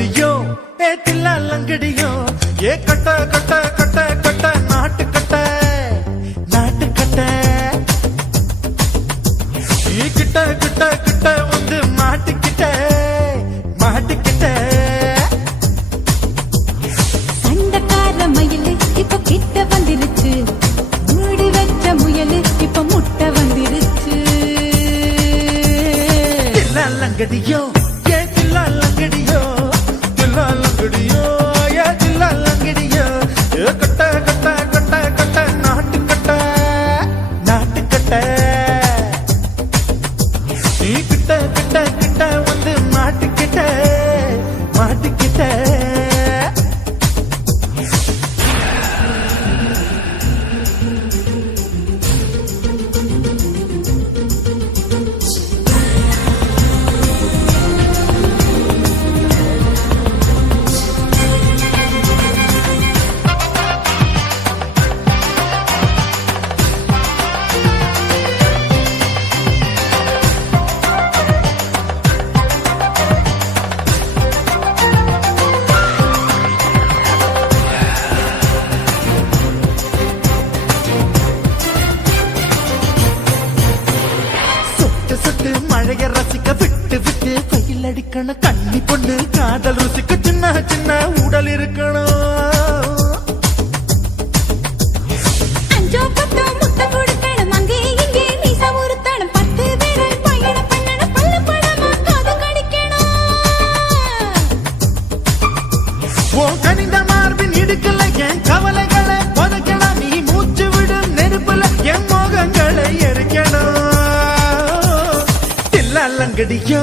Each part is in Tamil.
தில்லாலங்கடியோ ஏ தில்லாலங்கடியோ ஏ கட்ட கட்ட கட்ட கட்ட நாட்டு கட்ட நாட்டு கட்ட. நீ கிட்ட கிட்ட கிட்ட வந்து மாட்டிக்கிட்ட மாட்டிக்கிட்ட சண்டைக்கார மயிலு இப்ப கிட்ட வந்துருச்சு. மூடி வச்ச முயலு இப்ப முட்டை வந்துருச்சு. தில்லாலங்கடியோ ஏ அடிக்கணும் கண்ணி பொண்ணு காதல் ருசிக்க சின்ன சின்ன உடல் இருக்கணும். கனிந்த மார்பின் இடுக்கல என் கவலைகளை புதைக்கணும் நீ மூச்சு விடும் நெருப்புல என் மோகங்களை எரிக்கணும். தில்லாலங்கடியோ ஏ தில்லாலங்கடியோ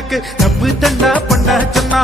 அமைஞ்சிருக்கு தப்பு தண்டா பண்ண சொன்னா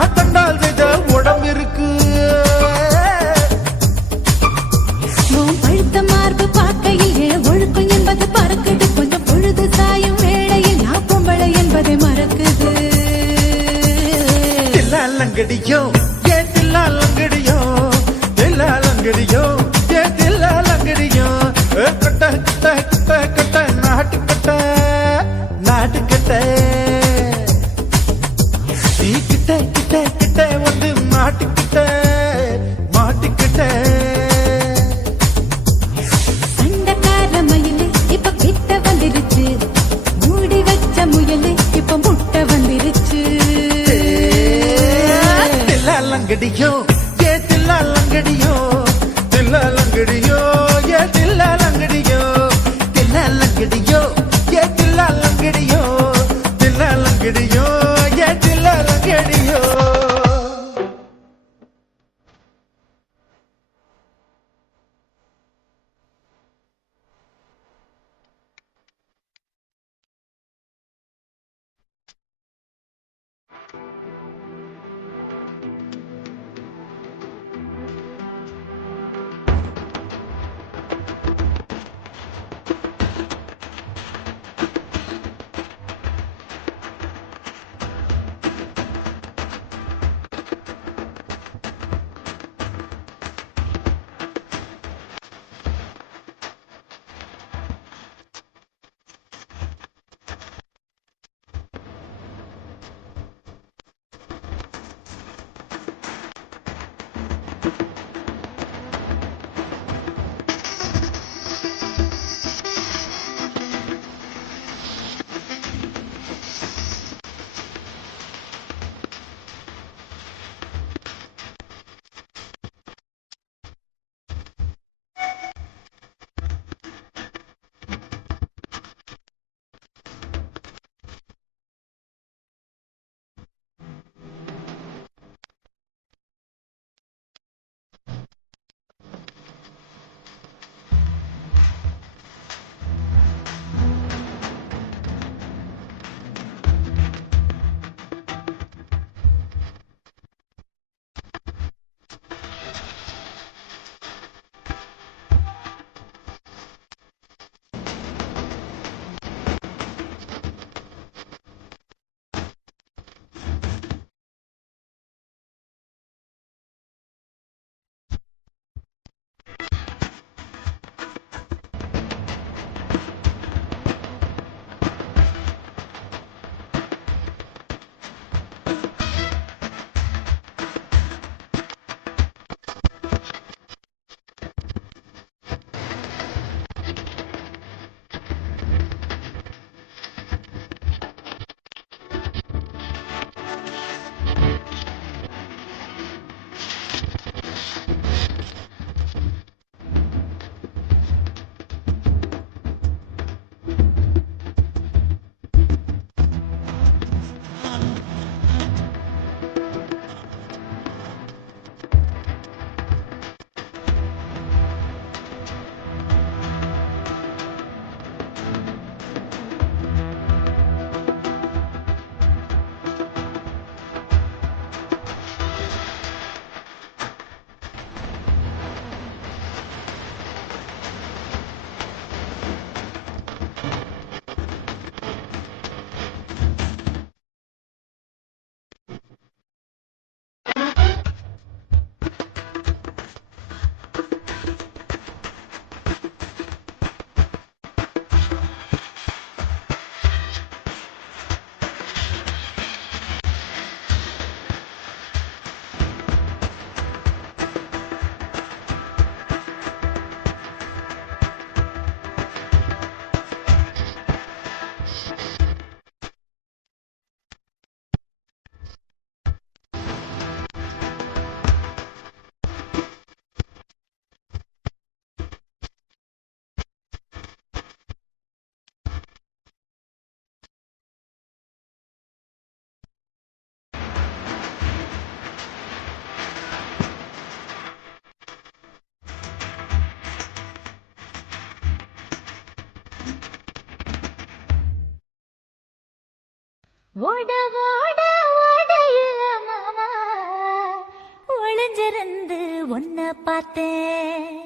ஒளிஞ்சிருந்து ஒன்ன பார்த்தேன்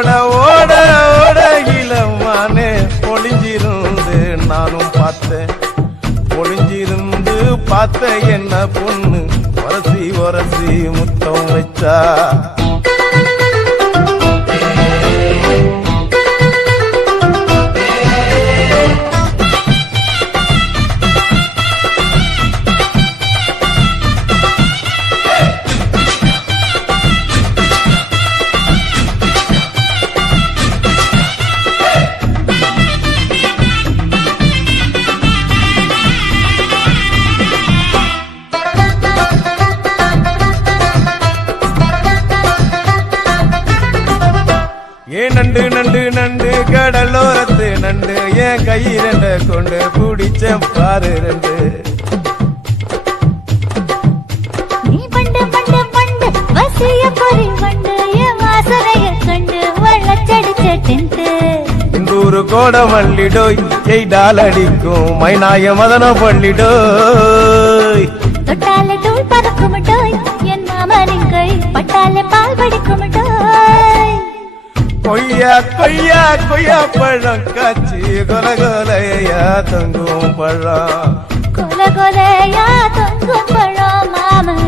ஓட ஓட ஓட இளமானே பொழிஞ்சிருந்து நானும் பார்த்தேன். பொழிஞ்சிருந்து பார்த்த என்ன பொண்ணு? உரசி உரசி முத்தம் வச்சா. நண்டு கடலோரத்து நண்டு என் கை ரெண்ட கொண்டு பிடிச்ச பாரு ரெண்டு. இந்தூரு கோட மல்லிடோய் எய்டால் அடிக்கும் மைனாய மதன பள்ளிடோய். கொய்யா கொய்யா கொய்யா பழம் காய்ச்சி கொல கொலையா தங்கும் பழம். கொல கொலையா தொங்கும் பழம் மாமன்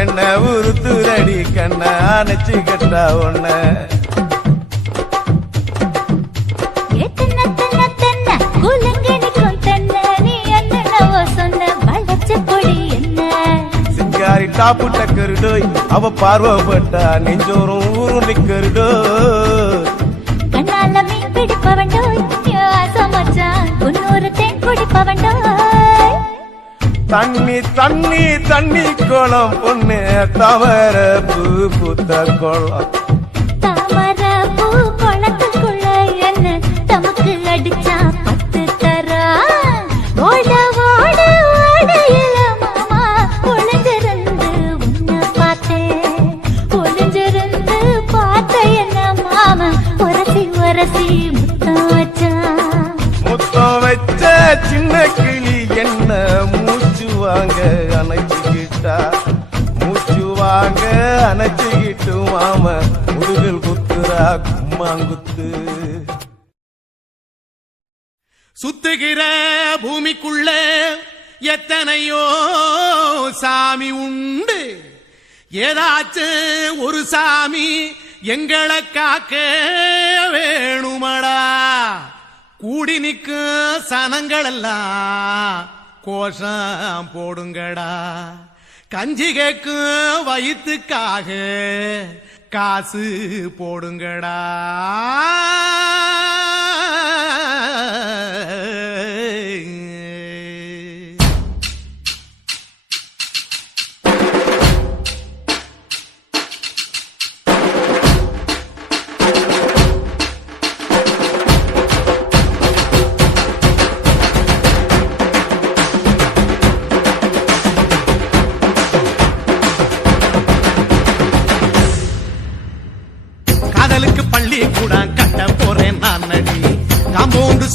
என்னவோ சொன்ன வளர்ச்ச பொடி என்ன? சிங்காரி டாப்பு டக்கருடோய் அவ பார்வப்பட்டா நெஞ்சோறும் ஊரும் நிக்கருடோய் கண்ணால மீன் பிடிப்பவண்டோய் சமச்சான் உன்னொரு தேன் குடிப்பவண்டோய் தண்ணி தண்ணி தண்ணி குளம் பொண்ணு தவற பூ புத்த குளம். மாம முதுகில் குத்துரா கும்மாங்குத்து. சுத்துகிற பூமிக்குள்ள எத்தனையோ சாமி உண்டு. ஏதாச்சும் ஒரு சாமி எங்களை காக்க வேணுமடா. கூடி நிற்கும் சனங்களெல்லாம் கோஷம் போடுங்கடா. கஞ்சி கேட்கும் வயிற்றுக்காக காசு போடுங்கடா.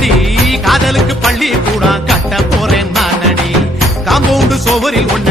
நானடி காதலுக்கு பள்ளி கூட கட்ட போறேன் நானடி காம்பவுண்டு சோவரில் ஒன்ன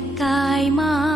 กกายมา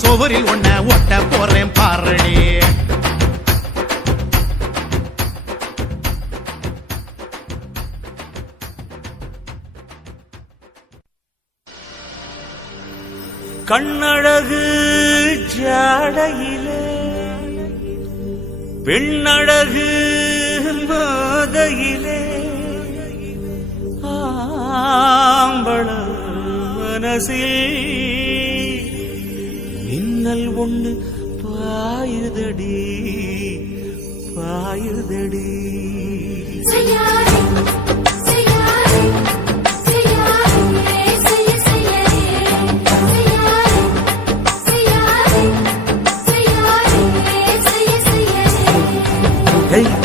சோவரில் ஒன்ன ஒட்ட போறேன் பாரடி. கண்ணழகு ஜாடையிலே பெண்ணழகு மாதையிலே ஆம்பள மனசில் மின்னல் ஒண்ணு பாயுதடி பாயுதடி.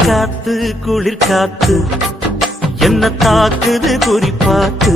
காத்து குளிர் காத்து என்ன தாக்குது குறிப்பாத்து